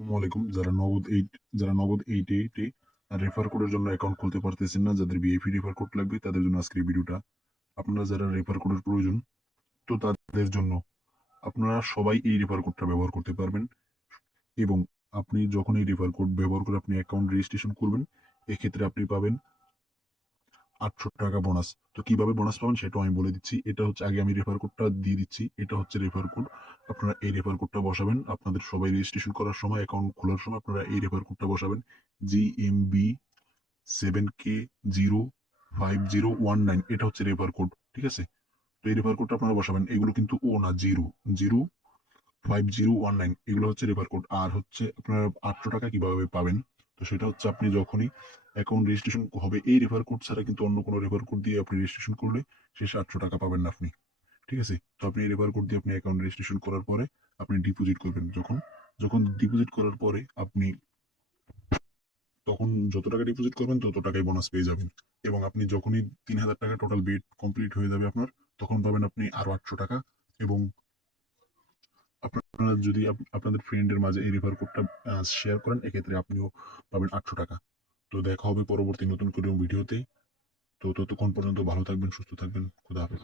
আসসালামু আলাইকুম। যারা নগদ 88 এ রেফার কোডের জন্য অ্যাকাউন্ট খুলতে পারতেছেন না, যাদের ভিআইপি রেফার কোড লাগবে তাদের জন্য আজকের এই ভিডিওটা। আপনারা যারা রেফার কোডের প্রয়োজন, তো তাদের জন্য আপনারা সবাই এই রেফার কোডটা ব্যবহার করতে পারবেন এবং আপনি যখন এই রেফার কোড ব্যবহার করে আপনি অ্যাকাউন্ট রেজিস্ট্রেশন করবেন, এক্ষেত্রে আপনি পাবেন ৳৮০০ বোনাস। তো কিভাবে বোনাস পাবেন সেটাও আমি বলে দিচ্ছি। এটা হচ্ছে আগে আমি রেফার কোডটা দিয়ে দিচ্ছি। এটা হচ্ছে রেফার কোড। আপনারা এই রেফার কোডটা বসাবেন। আপনাদের সবাই রেজিস্ট্রেশন করার সময়, অ্যাকাউন্ট খোলার সময় আপনারা এই রেফার কোডটা বসাবেন। GMB 7K05019, এটা হচ্ছে রেফার কোড। ঠিক আছে? তো এই রেফার কোডটা আপনারা বসাবেন। এগুলো কিন্তু ও না, 05019 এগুলো হচ্ছে রেফার কোড। আর হচ্ছে আপনারা ৳৮০০ কিভাবে পাবেন? তো সেটা হচ্ছে আপনি যখনই অ্যাকাউন্ট রেজিস্ট্রেশন হবে এই রেফার কোড ছাড়া, কিন্তু অন্য কোনো রেফার কোড দিয়ে আপনি রেজিস্ট্রেশন করলে শেষে ৳৮০০ পাবেন না আপনি। ঠিক আছে? তো আপনি এই রেফার কোড দিয়ে আপনি অ্যাকাউন্ট রেজিস্ট্রেশন করার পরে আপনি ডিপোজিট করবেন। যখন ডিপোজিট করার পরে আপনি তখন যত টাকা ডিপোজিট করবেন তত টাকাই বোনাস পেয়ে যাবেন। এবং আপনি যখনই ৳৩,০০০ টোটাল বেট কমপ্লিট হয়ে যাবে আপনার, তখন পাবেন আপনি আরো ৳৮০০। এবং আপনারা যদি আপনাদের ফ্রেন্ডের মাঝে এই রেফার কোডটা শেয়ার করেন, এক্ষেত্রে আপনিও পাবেন ৳৮০০। তো দেখা হবে পরবর্তী নতুন কোনো ভিডিওতে। তো ততক্ষণ পর্যন্ত ভালো থাকবেন, সুস্থ থাকবেন। খোদা হাফেজ।